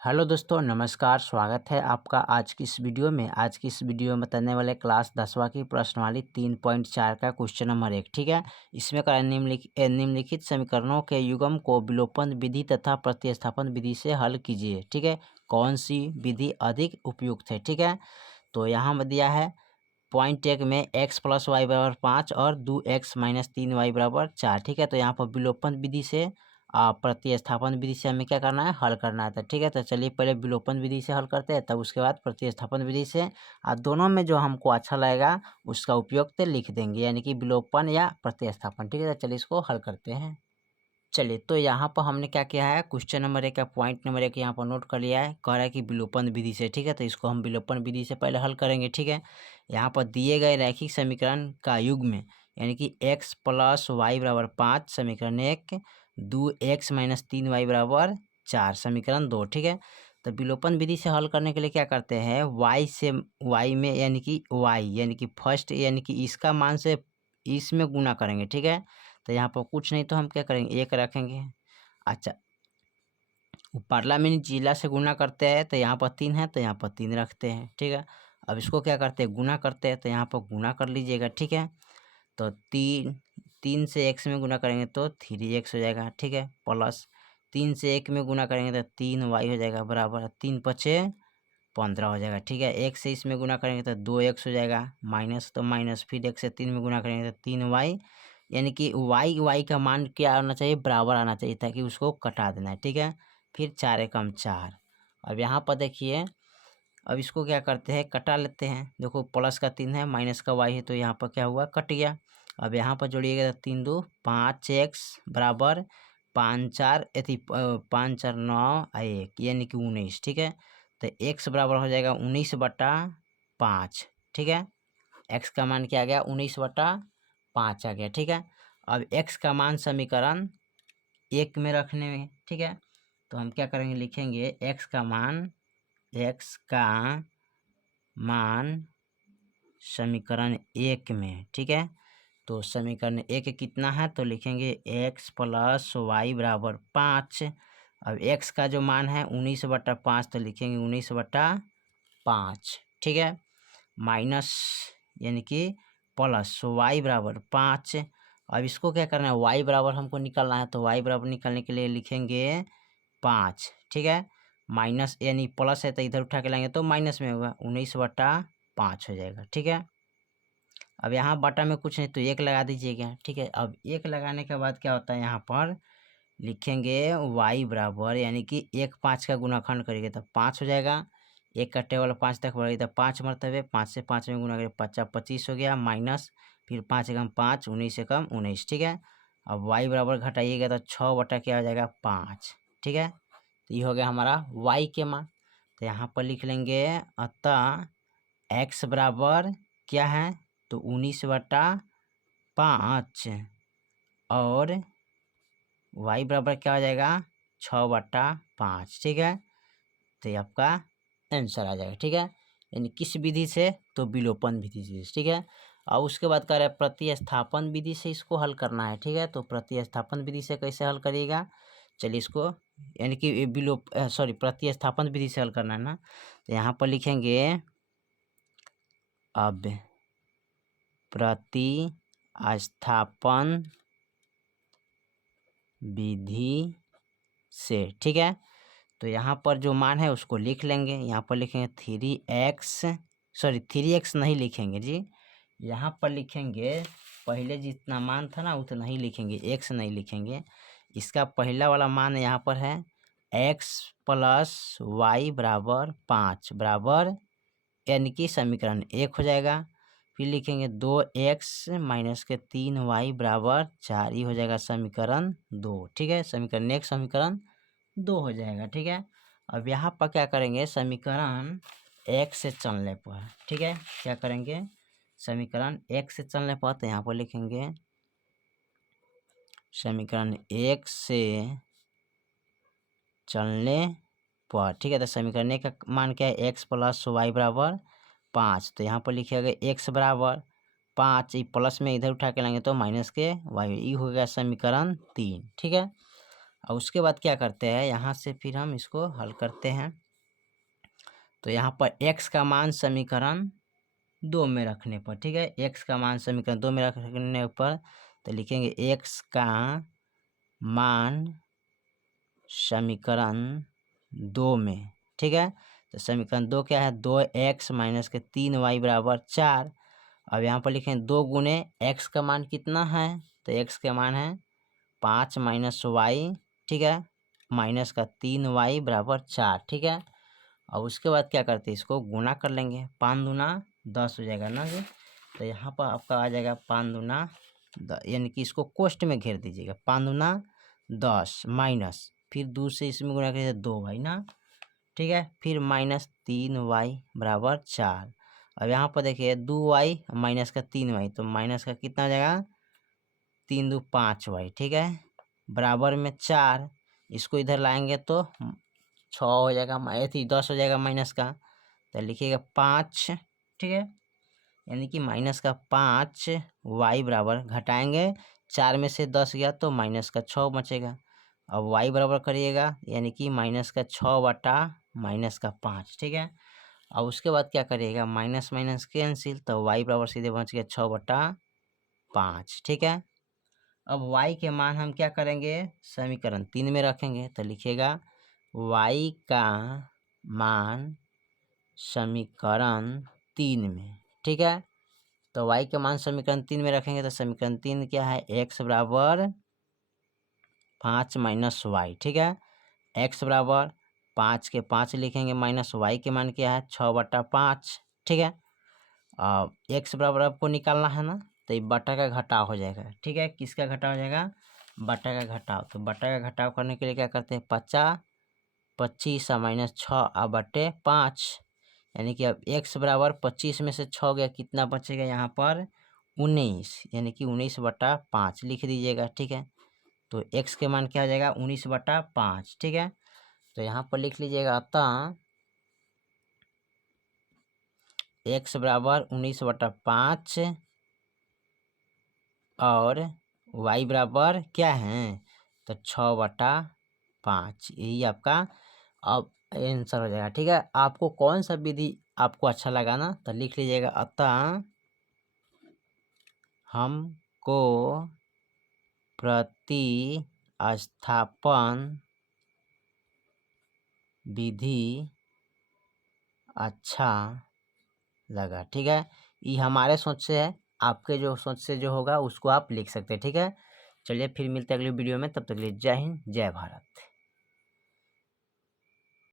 Hello दोस्तों, नमस्कार। स्वागत है आपका आज की इस वीडियो में। आज की इस वीडियो में बताने वाले क्लास 10वां की प्रश्नावली 3.4 का क्वेश्चन नंबर 1। ठीक है, इसमें कहा निम्नलिखित समीकरणों के युग्म को विलोपन विधि तथा प्रतिस्थापन विधि से हल कीजिए। ठीक है, कौन सी विधि अधिक उपयुक्त है। ठीक है, तो यहाँ में दिया है पॉइंट एक में x + y = 5 और 2x - 3y = 4। ठीक है, तो यहाँ पर विलोपन विधि से प्रतिस्थापन विधि से हमें क्या करना है, हल करना है। तो ठीक है, तो चलिए पहले विलोपन विधि से हल करते हैं, तब उसके बाद प्रतिस्थापन विधि से। दोनों में जो हमको अच्छा लगेगा उसका उपयोग तो लिख देंगे, यानी कि विलोपन या प्रतिस्थापन। ठीक है, तो चलिए इसको हल करते हैं। चलिए, तो यहाँ पर हमने क्या किया है, क्वेश्चन नंबर 1 का पॉइंट नंबर 1 यहाँ पर नोट कर लिया है। कह रहा है कि विलोपन विधि से। ठीक है, तो इसको हम विलोपन विधि से पहले हल करेंगे। ठीक है, यहाँ पर दिए गए रैखिक समीकरण का युग्म यानी कि x + y = 5 समीकरण 1, 2x - 3y = 4 समीकरण 2। ठीक है, तो विलोपन विधि से हल करने के लिए क्या करते हैं, y से y में यानी कि फर्स्ट यानी कि इसका मान से इसमें गुना करेंगे। ठीक है, तो यहाँ पर कुछ नहीं तो हम क्या करेंगे, 1 रखेंगे। अच्छा, परला में जिला से गुना करते हैं तो यहाँ पर 3 है, तो यहाँ पर 3 रखते हैं। ठीक है, अब इसको क्या करते हैं, गुना करते हैं, तो यहाँ पर गुना कर लीजिएगा। ठीक है, तो 3 से x में गुना करेंगे तो 3x हो जाएगा। ठीक है, प्लस 3 से 1 में गुना करेंगे तो 3y हो जाएगा, बराबर 3 × 5 = 15 हो जाएगा। ठीक है, 1 से इसमें गुना करेंगे तो 2x हो जाएगा, माइनस तो माइनस, फिर 1 से 3 में गुना करेंगे तो 3y, यानी कि y का मान क्या आना चाहिए, बराबर आना चाहिए, ताकि उसको कटा देना है। ठीक है, फिर 4 × 4। अब यहाँ पर देखिए, अब इसको क्या करते हैं, कटा लेते हैं। देखो, प्लस का 3 है, माइनस का y है, तो यहाँ पर क्या हुआ, कट गया। अब यहाँ पर जोड़िएगा तो 3 × 2 = 5x बराबर 5 × 4 5 × 4 = 9 और 1 यानी कि 19। ठीक है, तो x बराबर हो जाएगा 19/5। ठीक है, x का मान क्या आ गया, 19/5 आ गया। ठीक है, अब x का मान समीकरण 1 में रखने में। ठीक है, तो हम क्या करेंगे, लिखेंगे x का मान समीकरण 1 में। ठीक है, तो समीकरण 1 कितना है, तो लिखेंगे x + y = 5। अब x का जो मान है 19/5, तो लिखेंगे 19/5। ठीक है, माइनस यानी कि प्लस y = 5। अब इसको क्या करना है, y बराबर हमको निकालना है, तो y बराबर निकालने के लिए लिखेंगे 5। ठीक है, माइनस यानी प्लस है तो इधर उठा के लाएंगे तो माइनस में होगा, 19/5 हो जाएगा। ठीक है, अब यहाँ बटा में कुछ नहीं तो 1 लगा दीजिएगा। ठीक है, अब 1 लगाने के बाद क्या होता है, यहाँ पर लिखेंगे y बराबर यानी कि 1 5 का गुणाखंड करेंगे तो 5 हो जाएगा। 1 का टेबल 5 तक बढ़ेगा तो 5 मरतबे 5 से 5 में गुना करें 5 × 25 हो गया, माइनस फिर 5 × 5 19 × 19। ठीक है, अब y बराबर घटाइएगा तो 6 बटा क्या हो जाएगा, 5। ठीक है, तो ये हो गया हमारा y के मान। तो यहाँ पर लिख लेंगे, अतः x बराबर क्या है, तो 19/5 और y बराबर क्या हो जाएगा, 6/5। ठीक है, तो ये आपका आंसर आ जाएगा। ठीक है, यानी किस विधि से, तो विलोपन विधि से। ठीक है, और उसके बाद कह रहा है प्रतिस्थापन विधि से इसको हल करना है। ठीक है, तो प्रतिस्थापन विधि से कैसे हल करिएगा, चलिए इसको यानी कि प्रतिस्थापन विधि से हल करना है ना, तो यहाँ पर लिखेंगे, अब प्रतिस्थापन विधि से। ठीक है, तो यहाँ पर जो मान है उसको लिख लेंगे। यहाँ पर लिखेंगे 3x नहीं लिखेंगे जी, यहाँ पर लिखेंगे पहले जितना मान था ना उतना ही लिखेंगे, x नहीं लिखेंगे। इसका पहला वाला मान यहाँ पर है x + y = 5 बराबर यानी कि समीकरण 1 हो जाएगा। फिर लिखेंगे 2x - 3y = 4, ये हो जाएगा समीकरण 2। ठीक है, समीकरण 1 समीकरण 2 हो जाएगा। ठीक है, अब यहाँ पर क्या करेंगे, समीकरण 1 से चलने पर। ठीक है, क्या करेंगे, समीकरण 1 से चलने पर, तो यहाँ पर लिखेंगे समीकरण 1 से चलने पर। ठीक है, तो समीकरण 1 का मान क्या है, x + y = 5, तो यहाँ पर लिखिएगा x बराबर 5, प्लस में इधर उठा के लाएंगे तो माइनस के y, ये हो गया समीकरण 3। ठीक है, और उसके बाद क्या करते हैं, यहाँ से फिर हम इसको हल करते हैं। तो यहाँ पर x का मान समीकरण 2 में रखने पर, ठीक है, x का मान समीकरण 2 में रखने पर तो लिखेंगे x का मान समीकरण 2 में, ठीक है। तो समीकरण 2 क्या है, 2x माइनस के 3y बराबर 4। अब यहाँ पर लिखें 2 गुने x का मान कितना है, तो x का मान है 5 माइनस वाई, ठीक है, माइनस का 3y बराबर 4, ठीक है। और उसके बाद क्या करते हैं, इसको गुना कर लेंगे, 5 दूना 10 हो जाएगा ना जी। तो यहाँ पर आपका आ जाएगा 5 दूना यानी कि इसको कोष्ट में घेर दीजिएगा, 5 दूना 10 माइनस फिर 2 से इसमें गुना करिए 2y ना, ठीक है, फिर माइनस 3y बराबर 4। अब यहाँ पर देखिए 2y माइनस का 3y, तो माइनस का कितना हो जाएगा 3 2 5y, ठीक है, बराबर में 4। इसको इधर लाएंगे तो 6 हो जाएगा, 10 हो जाएगा माइनस का, तो लिखिएगा 5, ठीक है, यानी कि माइनस का 5 y बराबर घटाएंगे, 4 में से 10 गया तो माइनस का 6 बचेगा। अब y बराबर करिएगा यानी कि माइनस का 6 बटा माइनस का 5, ठीक है। और उसके बाद क्या करिएगा, माइनस माइनस कैंसिल, तो y बराबर सीधे बच गया 6 बटा 5, ठीक है। अब y के मान हम क्या करेंगे, समीकरण 3 में रखेंगे, तो लिखिएगा y का मान समीकरण 3 में, ठीक है। तो y के मान समीकरण 3 में रखेंगे, तो समीकरण 3 क्या है, x बराबर 5 माइनस वाई, ठीक है, x बराबर 5 के 5 लिखेंगे, माइनस y के मान क्या है 6 बटा 5, ठीक है। x बराबर आपको निकालना है ना, तो ये बटा का घटाव हो जाएगा, ठीक है, किसका घटाव हो जाएगा, बटा का घटाव। तो बटा का घटाव करने के लिए क्या करते हैं, 25 माइनस 6 बटे 5, यानी कि अब x बराबर 25 में से 6 गया, कितना बचेगा यहाँ पर 19, यानी कि 19 बटा 5 लिख दीजिएगा, ठीक है। तो x के मान क्या हो जाएगा 19 बटा 5, ठीक है। तो यहाँ पर लिख लीजिएगा, अतः x बराबर 19 बटा 5 और y बराबर क्या है, तो 6 बटा 5, यही आपका अब आंसर हो जाएगा, ठीक है। आपको कौन सा विधि आपको अच्छा लगा ना, तो लिख लीजिएगा, अतः हमको प्रतिस्थापन विधि अच्छा लगा, ठीक है। ये हमारे सोच से है, आपके जो सोच से जो होगा उसको आप लिख सकते हैं, ठीक है। चलिए फिर मिलते हैं अगली वीडियो में, तब तक के लिए जय हिंद जय भारत।